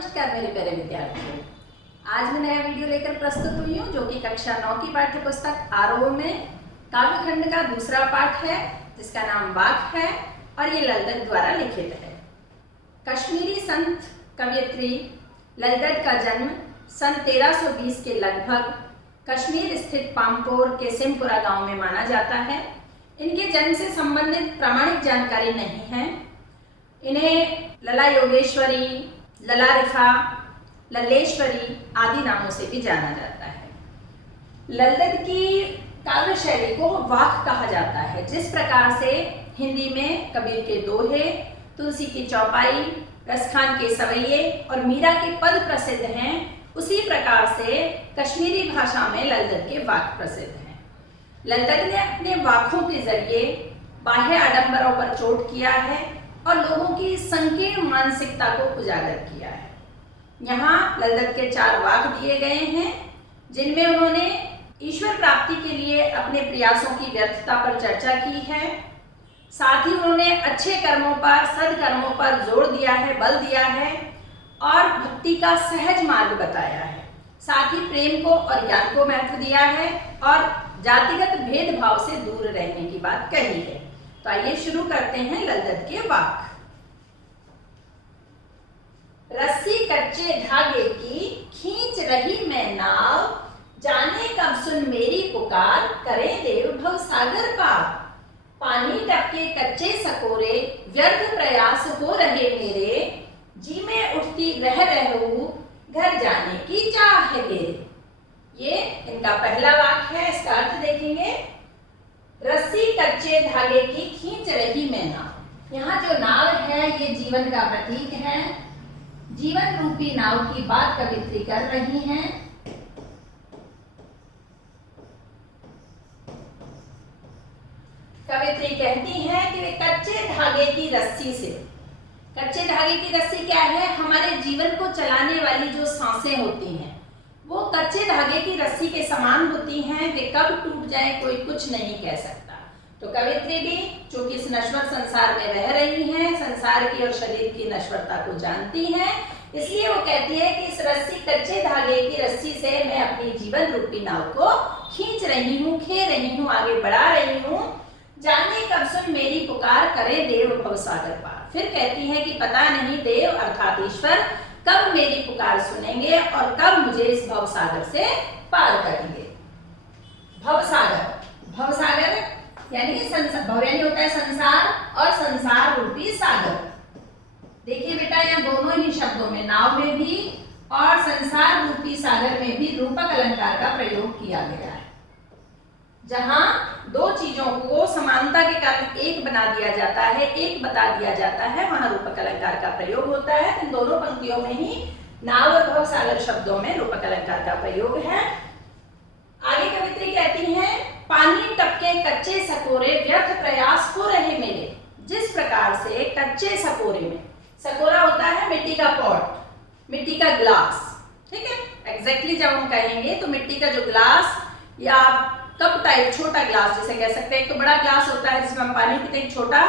नमस्कार मेरे प्यारे विद्यार्थियों। आज मैं नया वीडियो लेकर प्रस्तुत हुई हूँ जो कि कक्षा 9 की पाठ्य पुस्तक आरोह में काव्यखंड का दूसरा पाठ है जिसका नाम वाक है और ये ललदत द्वारा लिखित है। कश्मीरी संत कवयित्री ललदत का जन्म सन 1320 के लगभग कश्मीर स्थित पामपोर के सिमपुरा गांव में माना जाता है। इनके जन्म से संबंधित प्रामाणिक जानकारी नहीं है। इन्हें लला योगेश्वरी, लला रिफा, लल्लेश्वरी आदि नामों से भी जाना जाता है। ललदत की काव्य शैली को वाक कहा जाता है। जिस प्रकार से हिंदी में कबीर के दोहे, तुलसी की चौपाई, रसखान के सवैये और मीरा के पद प्रसिद्ध हैं, उसी प्रकार से कश्मीरी भाषा में ललदत के वाक प्रसिद्ध हैं। ललदत ने अपने वाकों के जरिए बाह्य आडंबरों पर चोट किया है और लोगों की संकीर्ण मानसिकता को उजागर किया है। यहाँ ललदत के 4 वाक दिए गए हैं जिनमें उन्होंने ईश्वर प्राप्ति के लिए अपने प्रयासों की व्यर्थता पर चर्चा की है। साथ ही उन्होंने अच्छे कर्मों पर, सदकर्मों पर जोर दिया है, बल दिया है और भक्ति का सहज मार्ग बताया है। साथ ही प्रेम को और ज्ञान को महत्व दिया है और जातिगत भेदभाव से दूर रहने की बात कही है। तो आइए शुरू करते हैं ललदत के वाक। रस्सी कच्चे धागे की खींच रही मैं नाव, जाने कब सुन मेरी पुकार, करें देव भव सागर पार। पानी टपके कच्चे सकोरे, व्यर्थ प्रयास हो रहे मेरे, जी में उठती रह रहूं, घर जाने की चाह है घेरे। ये इनका पहला वाक है। इसका अर्थ देखेंगे। रस्सी कच्चे धागे की खींच रही मैं नाव। यहाँ जो नाव है ये जीवन का प्रतीक है। जीवन रूपी नाव की बात कवित्री कर रही हैं। कवित्री कहती हैं कि वे कच्चे धागे की रस्सी से, कच्चे धागे की रस्सी क्या है? हमारे जीवन को चलाने वाली जो सांसें होती हैं वो कच्चे धागे की रस्सी के समान होती हैं। वे कब टूट जाए कोई कुछ नहीं कह सकता। तो कवित्री भी चूंकि इस नश्वर संसार में रह रही हैं, संसार की और शरीर की नश्वरता को जानती हैं, इसलिए वो कहती है कि इस रस्सी, कच्चे धागे की रस्सी से मैं अपनी जीवन रूपी नाव को खींच रही हूँ, खे रही हूँ, आगे बढ़ा रही हूँ। जाने कब सुन मेरी पुकार, करे देव भव सागर पार। फिर कहती है कि पता नहीं देव अर्थात ईश्वर कब मेरी पुकार सुनेंगे और कब मुझे इस भवसागर से पार करेंगे। भवसागर, भवसागर यानी कि भव यानी होता है संसार और संसार रूपी सागर। देखिए बेटा, यहाँ दोनों ही शब्दों में, नाव में भी और संसार रूपी सागर में भी रूपक अलंकार का प्रयोग किया गया है। जहां दो चीजों को समानता के कारण एक बना दिया जाता है, एक बता दिया जाता है, वहां रूपक अलंकार का प्रयोग होता है। इन दोनों पंक्तियों में ही नाव और भवसागर शब्दों में रूपक अलंकार का प्रयोग है। आगे कवित्री कहती हैं, पानी टपके कच्चे सकोरे, व्यर्थ प्रयास हो रहे मेरे। जिस प्रकार से कच्चे सकोरे में, सकोरा होता है मिट्टी का पॉट, मिट्टी का ग्लास, ठीक है। एग्जैक्टली जब हम कहेंगे तो मिट्टी का जो ग्लास या कप टाइप छोटा ग्लास जैसे कह सकते हैं। एक तो बड़ा ग्लास होता है जिसमें हम पानी पीते हैं, एक छोटा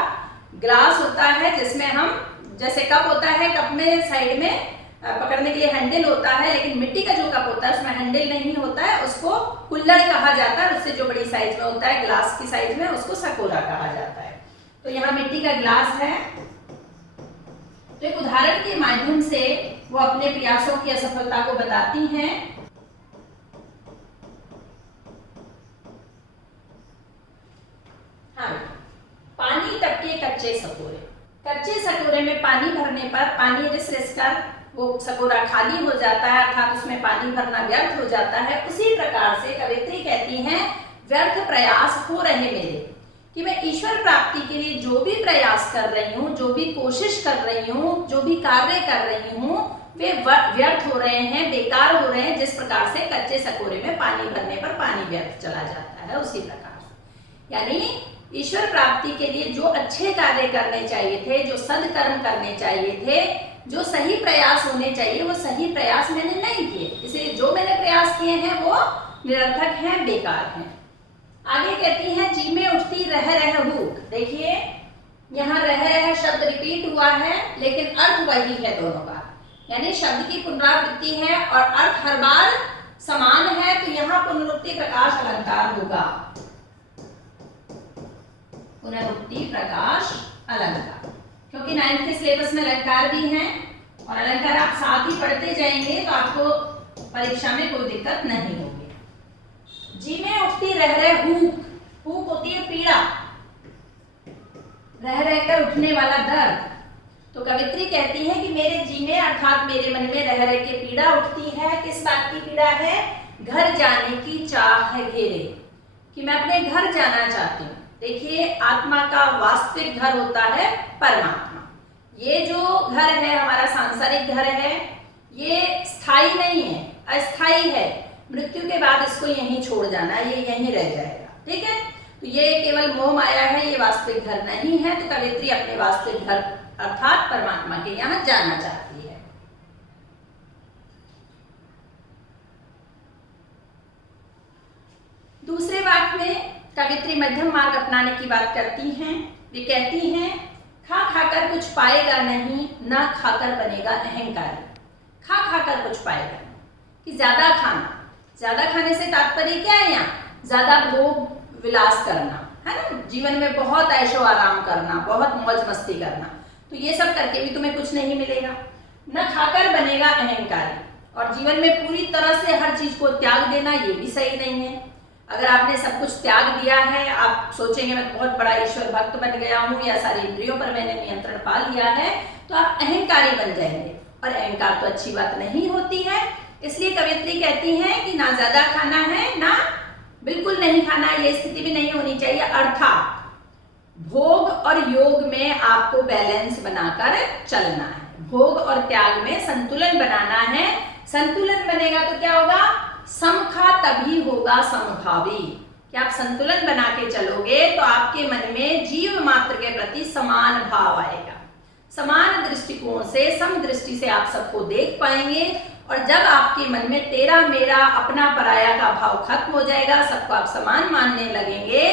ग्लास होता है जिसमें हम, जैसे कप होता है, कप में साइड में पकड़ने के लिए हैंडल होता है, लेकिन मिट्टी का जो कप होता है उसमें हैंडल नहीं होता है, उसको कुल्हड़ कहा जाता है। उससे जो बड़ी साइज में होता है, ग्लास की साइज में, उसको सकोरा कहा जाता है। तो यहाँ मिट्टी का ग्लास है। तो एक उदाहरण के माध्यम से वो अपने प्रयासों की असफलता को बताती हैं। पानी टपके कच्चे सकोरे, कच्चे सकोरे में पानी भरने पर पानी रिस रिस कर वो सकोरा खाली हो जाता है, अर्थात उसमें पानी भरना व्यर्थ हो जाता है। उसी प्रकार से कवित्री कहती हैं, व्यर्थ प्रयास हो रहे मेरे, कि मैं ईश्वर प्राप्ति के लिए जो भी प्रयास कर रही हूँ, जो भी कोशिश कर रही हूँ, जो भी कार्य कर रही हूँ, वे व्यर्थ हो रहे हैं, बेकार हो रहे हैं। जिस प्रकार से कच्चे सकोरे में पानी भरने पर पानी व्यर्थ चला जाता है, उसी प्रकार से यानी ईश्वर प्राप्ति के लिए जो अच्छे कार्य करने चाहिए थे, जो सदकर्म करने चाहिए थे, जो सही प्रयास होने चाहिए, वो सही प्रयास मैंने नहीं किए। इसलिए जो मैंने प्रयास किए हैं वो निरर्थक हैं, बेकार हैं। आगे कहती हैं, जी में उठती रह रहूं। देखिए यहाँ रह शब्द रिपीट हुआ है लेकिन अर्थ वही है दोनों का। यानी शब्द की पुनरावृत्ति है और अर्थ हर बार समान है, तो यहाँ पुनरुक्ति प्रकाश अलंकार होगा। पुनरुक्ति प्रकाश अलंकार, क्योंकि 9th के सिलेबस में अलंकार भी हैं और अलंकार आप साथ ही पढ़ते जाएंगे तो आपको परीक्षा में कोई दिक्कत नहीं होगी। जी में उठती रह रहे हूक, हूक होती है पीड़ा, रह रहकर उठने वाला दर्द। तो कवित्री कहती है कि मेरे जी में अर्थात मेरे मन में रह रह के पीड़ा उठती है। किस बात की पीड़ा है? घर जाने की चाह है घेरे, कि मैं अपने घर जाना चाहती हूँ। देखिए, आत्मा का वास्तविक घर होता है परमात्मा। ये जो घर है हमारा सांसारिक घर है, ये स्थायी नहीं है, अस्थायी है। मृत्यु के बाद इसको यहीं छोड़ जाना, ये यहीं रह जाएगा। ठीक है, तो ये केवल मोह माया है, ये वास्तविक घर नहीं है। तो कवित्री अपने वास्तविक घर अर्थात परमात्मा के यहाँ जाना चाहती है। दूसरे वाक्य में कवित्री मध्यम मार्ग अपनाने की बात करती हैं। वे कहती हैं, खा खाकर कुछ पाएगा नहीं, ना खाकर बनेगा अहंकारी। खा खाकर कुछ पाएगा नहीं, कि ज्यादा खाना, ज्यादा खाने से तात्पर्य क्या है? यहाँ ज्यादा भोग विलास करना है ना, जीवन में बहुत ऐशो आराम करना, बहुत मौज मस्ती करना। तो ये सब करके भी तुम्हें कुछ नहीं मिलेगा। न खाकर बनेगा अहंकारी, और जीवन में पूरी तरह से हर चीज को त्याग देना, ये भी सही नहीं है। अगर आपने सब कुछ त्याग दिया है, आप सोचेंगे मैं बहुत बड़ा ईश्वर भक्त बन गया हूँ या सारे इंद्रियों पर मैंने नियंत्रण पा लिया है, तो आप अहंकारी बन जाएंगे, और अहंकार तो अच्छी बात नहीं होती है। इसलिए कवित्री कहती हैं कि ना ज्यादा खाना है, ना बिल्कुल नहीं खाना, ये स्थिति भी नहीं होनी चाहिए। अर्थात भोग और योग में आपको बैलेंस बनाकर चलना है, भोग और त्याग में संतुलन बनाना है। संतुलन बनेगा तो क्या होगा? समखा तभी होगा समभावी। कि आप संतुलन बना के चलोगे तो आपके मन में जीव मात्र के प्रति समान भाव आएगा, समान दृष्टिकोण से, समदृष्टि से आप सबको देख पाएंगे। और जब आपके मन में तेरा मेरा अपना पराया का भाव खत्म हो जाएगा, सबको आप समान मानने लगेंगे,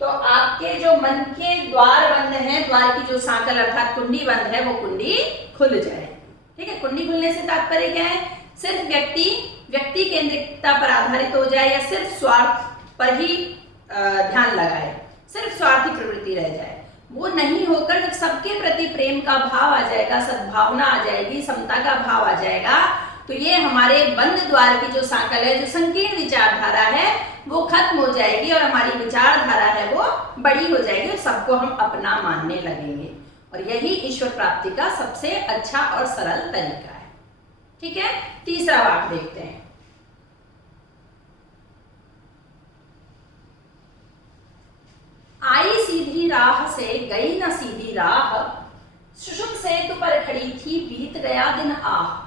तो आपके जो मन के द्वार बंद हैं, द्वार की जो सांकल अर्थात कुंडी बंद है, वो कुंडी खुल जाएगी। ठीक है, कुंडी खुलने से तात्पर्य क्या है? सिर्फ व्यक्ति केंद्रितता पर आधारित हो जाए, या सिर्फ स्वार्थ पर ही ध्यान लगाए, सिर्फ स्वार्थी प्रवृत्ति रह जाए, वो नहीं होकर जब सबके प्रति प्रेम का भाव आ जाएगा, सद्भावना आ जाएगी, समता का भाव आ जाएगा, तो ये हमारे बंद द्वार की जो सांकल है, जो संकीर्ण विचारधारा है, वो खत्म हो जाएगी और हमारी विचारधारा है वो बड़ी हो जाएगी और सबको हम अपना मानने लगेंगे। और यही ईश्वर प्राप्ति का सबसे अच्छा और सरल तरीका है। ठीक है, तीसरा वाक्य देखते हैं। आई सीधी राह से गई न सीधी राह, सुषुम सेतु पर खड़ी थी बीत गया दिन आह।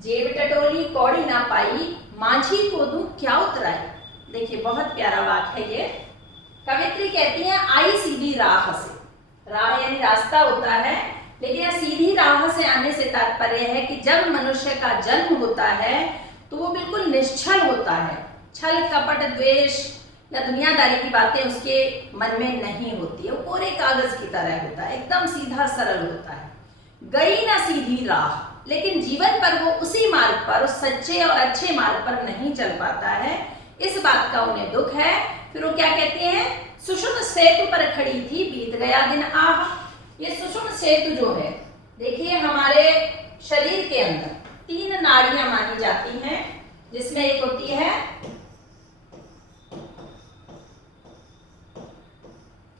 जेब टटोली कौड़ी ना पाई, माझी को दूं क्या उतराई। देखिए बहुत प्यारा वाक्य है ये। कवित्री कहती है आई सीधी राह से, राह यानी रास्ता होता है, लेकिन सीधी राह से आने से तात्पर्य है कि जब मनुष्य का जन्म होता है तो वो बिल्कुल निश्चल होता है, छल कपट द्वेष या दुनियादारी की बातें उसके मन में नहीं होती है, वो कोरे कागज की तरह होता है, एकदम सीधा सरल होता है। गई ना सीधी राह, लेकिन जीवन पर वो उसी मार्ग पर, उस सच्चे और अच्छे मार्ग पर नहीं चल पाता है, इस बात का उन्हें दुख है। फिर वो क्या कहते हैं? सुषुम सेतु पर खड़ी थी बीत गया दिन आह। ये सुषुम सेतु जो है, देखिए हमारे शरीर के अंदर 3 नाड़ियां मानी जाती हैं, जिसमें एक होती है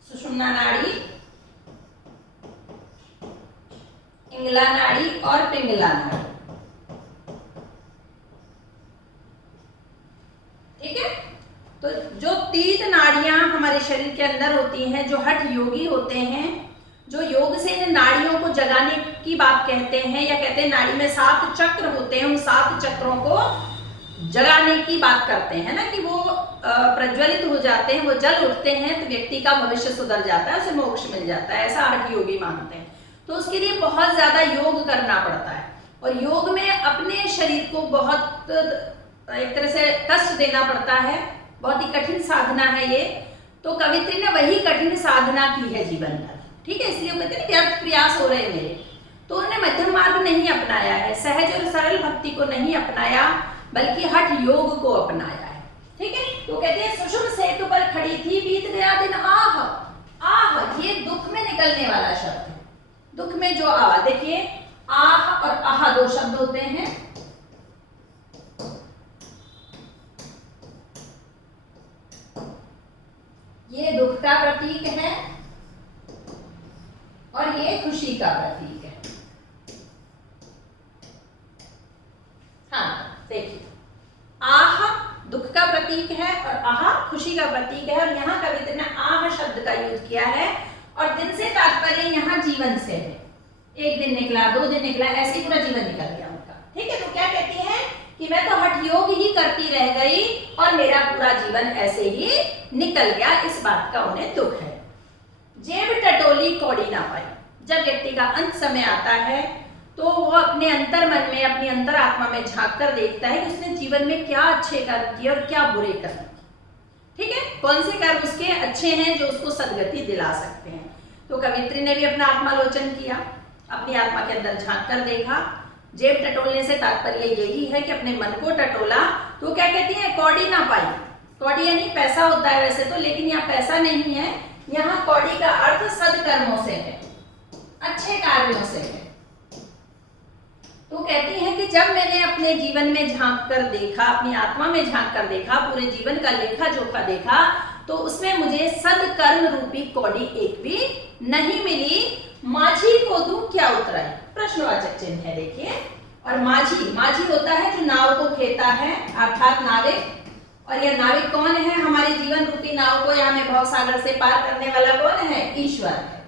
सुषुम्ना नाड़ी, इंगला नाड़ी और पिंगला नाड़ी। ठीक है, तो जो 3 नाड़ियां हमारे शरीर के अंदर होती हैं, जो हठ योगी होते हैं, जो योग से इन नाड़ियों को जगाने की बात कहते हैं, या कहते हैं नाड़ी में 7 चक्र होते हैं, उन 7 चक्रों को जगाने की बात करते हैं ना, कि वो प्रज्वलित हो जाते हैं, वो जल उठते हैं तो व्यक्ति का भविष्य सुधर जाता है, उसे मोक्ष मिल जाता है, ऐसा हठ योगी मानते हैं। तो उसके लिए बहुत ज्यादा योग करना पड़ता है, और योग में अपने शरीर को बहुत एक तरह से कष्ट देना पड़ता है, बहुत ही कठिन साधना है ये। तो कवित्री ने वही कठिन साधना की है जीवन भर। ठीक है, इसलिए कहते हैं व्यर्थ प्रयास हो रहे मेरे। तो उन्होंने मध्यम मार्ग नहीं अपनाया है, सहज और सरल भक्ति को नहीं अपनाया, बल्कि हठ योग को अपनाया है। ठीक है, तो कहते हैं सुषुम सेतु पर खड़ी थी, बीत गया दिन आह। आह ये दुख में निकलने वाला शब्द है, दुख में जो आवाज, देखिए आह और आह दो शब्द होते हैं। ये दुख का प्रतीक है और ये खुशी का प्रतीक है। हाँ देखिए, आह दुख का प्रतीक है और आह खुशी का प्रतीक है, और यहाँ कविता ने आह शब्द का यूज किया है, और दिन से तात्पर्य यहाँ जीवन से है। एक दिन निकला, 2 दिन निकला, ऐसे ही पूरा जीवन निकल गया उनका। ठीक है, तो क्या कहती है कि मैं तो हठ योग ही करती रह गई और मेरा पूरा जीवन ऐसे ही निकल गया, इस बात का उन्हें दुख है। जेब टटोली कौड़ी ना पाई, जब व्यक्ति का अंत समय आता है तो वो अपने अंतर मन में, अपनी अंतर आत्मा में झांक कर देखता है कि उसने जीवन में क्या अच्छे कर्म किए और क्या बुरे कर्म किए। ठीक है, कौन से कर्म उसके अच्छे हैं जो उसको सदगति दिला सकते हैं। तो कवित्री ने भी अपना आत्मालोचन किया, अपनी आत्मा के अंदर झांक कर देखा। जेब टटोलने से तात्पर्य यही है कि अपने मन को टटोला। तो क्या कहती है, कौड़ी ना पाई। कौड़ी यानी पैसा होता है वैसे तो, लेकिन यहाँ पैसा नहीं है, यहाँ कौड़ी का अर्थ सदकर्मों से है, अच्छे कार्यों से है। तो कहती है कि जब मैंने अपने जीवन में झांक कर देखा, अपनी आत्मा में झांक कर देखा, पूरे जीवन का लेखा जोखा देखा, तो उसमें मुझे सदकर्म रूपी कौड़ी एक भी नहीं मिली। माझी को दूं क्या उतराई, प्रश्नवाचक चिन्ह है देखिए। और माझी, माझी होता है जो नाव को खेता है, अर्थात नाविक। और यह नाविक कौन है, हमारे जीवन रूपी नाव को यहाँ भव सागर से पार करने वाला कौन है, ईश्वर है।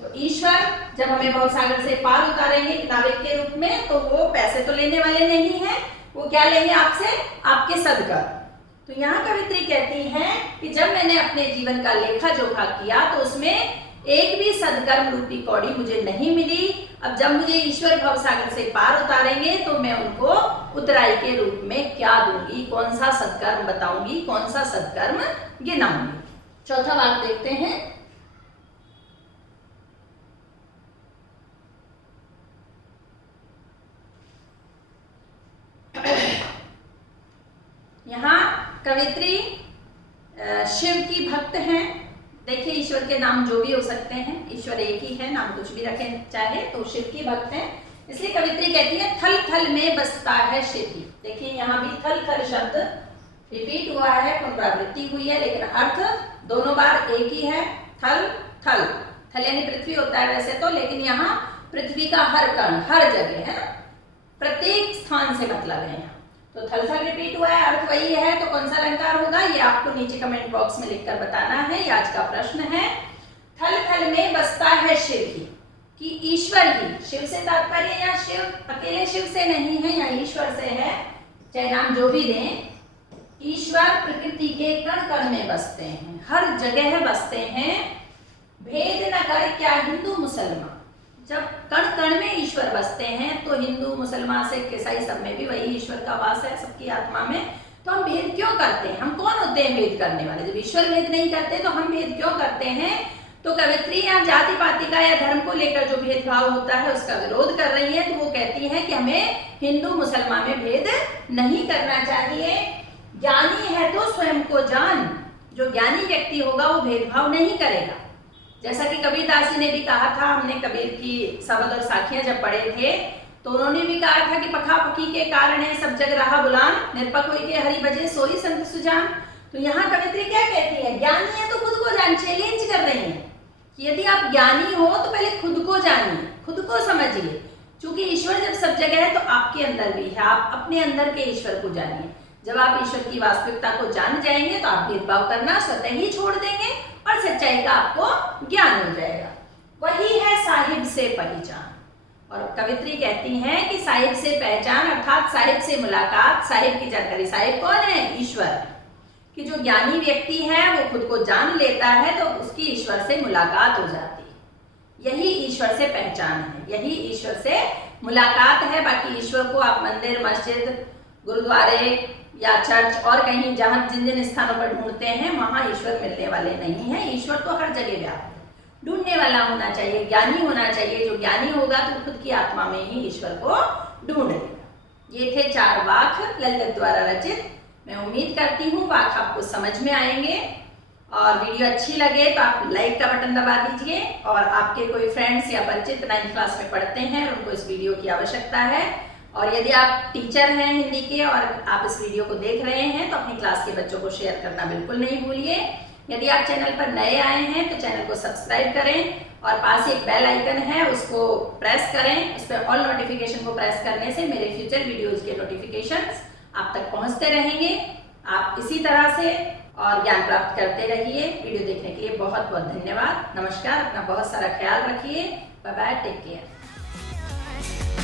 तो ईश्वर जब हमें भव सागर से पार उतारेंगे नाविक के रूप में, तो वो पैसे तो लेने वाले नहीं है, वो क्या लेंगे आपसे, आपके सदकर्म। तो यहाँ कवित्री कहती है कि जब मैंने अपने जीवन का लेखा जोखा किया तो उसमें एक भी सदकर्म रूपी कौड़ी मुझे नहीं मिली। अब जब मुझे ईश्वर भव सागर से पार उतारेंगे तो मैं उनको उतराई के रूप में क्या दूंगी, कौन सा सदकर्म बताऊंगी, कौन सा सदकर्म गिनाऊंगी। चौथा वाक्य देखते हैं। यहाँ कवित्री शिव की भक्त हैं। देखिए ईश्वर के नाम जो भी हो सकते हैं, ईश्वर एक ही है, नाम कुछ भी रखें चाहे, तो शिव की भक्त हैं, इसलिए कवित्री कहती है थल थल में बसता है शिव ही। देखिए यहाँ भी थल थल शब्द रिपीट हुआ है, पुनरावृत्ति हुई है, लेकिन अर्थ दोनों बार एक ही है, थल थल। थल यानी पृथ्वी होता है वैसे तो, लेकिन यहाँ पृथ्वी का हर कण, हर जगह है ना, प्रत्येक स्थान से मतलब है यहाँ। तो थल थल रिपीट हुआ है, अर्थ वही है, तो कौन सा अलंकार होगा ये आपको नीचे कमेंट बॉक्स में लिखकर बताना है, ये आज का प्रश्न है। थल थल में बसता है शिव ही, कि ईश्वर ही, शिव से तात्पर्य यहाँ शिव अकेले शिव से नहीं है, यहाँ ईश्वर से है, चाहे नाम जो भी दें। ईश्वर प्रकृति के कण कण में बसते हैं, हर जगह बसते हैं, भेद न कर क्या हिंदू मुसलमान। जब कण कण में ईश्वर बसते हैं तो हिंदू मुसलमान सिख ईसाई सब में भी वही ईश्वर का वास है, सबकी आत्मा में। तो हम भेद क्यों करते हैं, हम कौन होते हैं भेद करने वाले, जब ईश्वर भेद नहीं करते तो हम भेद क्यों करते हैं। तो कवित्री यहाँ जाति पाति का या धर्म को लेकर जो भेदभाव होता है उसका विरोध कर रही है। तो वो कहती है कि हमें हिंदू मुसलमान में भेद नहीं करना चाहिए। ज्ञानी है तो स्वयं को जान, जो ज्ञानी व्यक्ति होगा वो भेदभाव नहीं करेगा। जैसा कि कबीरदास जी ने भी कहा था, हमने कबीर की शब्द और साखियां जब पढ़े थे तो उन्होंने भी कहा था कि पखा पखी के कारण है सब जग रहा बुलान, निरपक हुई के हरि भजे सोई संत सुजान। तो यहाँ कवित्री क्या कहती है, ज्ञानी है तो खुद को जान, चैलेंज कर रही है कि यदि आप ज्ञानी हो तो पहले खुद को जानिए, खुद को समझिए। क्योंकि ईश्वर जब सब जगह है तो आपके अंदर भी है, आप अपने अंदर के ईश्वर को जानिए। जब आप ईश्वर की वास्तविकता को जान जाएंगे तो आप भेदभाव करना स्वतः ही छोड़ देंगे और सच्चाई का आपको ज्ञान हो जाएगा। वही है साहिब से पहचान। और कवित्री कहती हैं कि साहिब से पहचान अर्थात साहिब से मुलाकात, साहिब की जानकारी। साहिब कौन है, ईश्वर। कि जो ज्ञानी व्यक्ति है वो खुद को जान लेता है तो उसकी ईश्वर से मुलाकात हो जाती है। यही ईश्वर से पहचान है, यही ईश्वर से मुलाकात है। बाकी ईश्वर को आप मंदिर, मस्जिद, गुरुद्वारे या चर्च और कहीं जहां जिन जिन स्थानों पर ढूंढते हैं वहां ईश्वर मिलने वाले नहीं है। ईश्वर तो हर जगह व्याप्त है, ढूंढने वाला होना चाहिए, ज्ञानी होना चाहिए। जो ज्ञानी होगा तो खुद की आत्मा में ही ईश्वर को ढूंढ लेगा। ये थे 4 वाक्य ललित द्वारा रचित। मैं उम्मीद करती हूँ वाक्य आपको समझ में आएंगे, और वीडियो अच्छी लगे तो आप लाइक का बटन दबा दीजिए। और आपके कोई फ्रेंड्स या परिचित 9th क्लास में पढ़ते हैं और उनको इस वीडियो की आवश्यकता है, और यदि आप टीचर हैं हिंदी के और आप इस वीडियो को देख रहे हैं तो अपनी क्लास के बच्चों को शेयर करना बिल्कुल नहीं भूलिए। यदि आप चैनल पर नए आए हैं तो चैनल को सब्सक्राइब करें, और पास एक बेल आइकन है उसको प्रेस करें। उस पर ऑल नोटिफिकेशन को प्रेस करने से मेरे फ्यूचर वीडियोज़ के नोटिफिकेशंस आप तक पहुंचते रहेंगे। आप इसी तरह से और ज्ञान प्राप्त करते रहिए। वीडियो देखने के लिए बहुत बहुत धन्यवाद। नमस्कार। अपना बहुत सारा ख्याल रखिए। Bye bye, take care.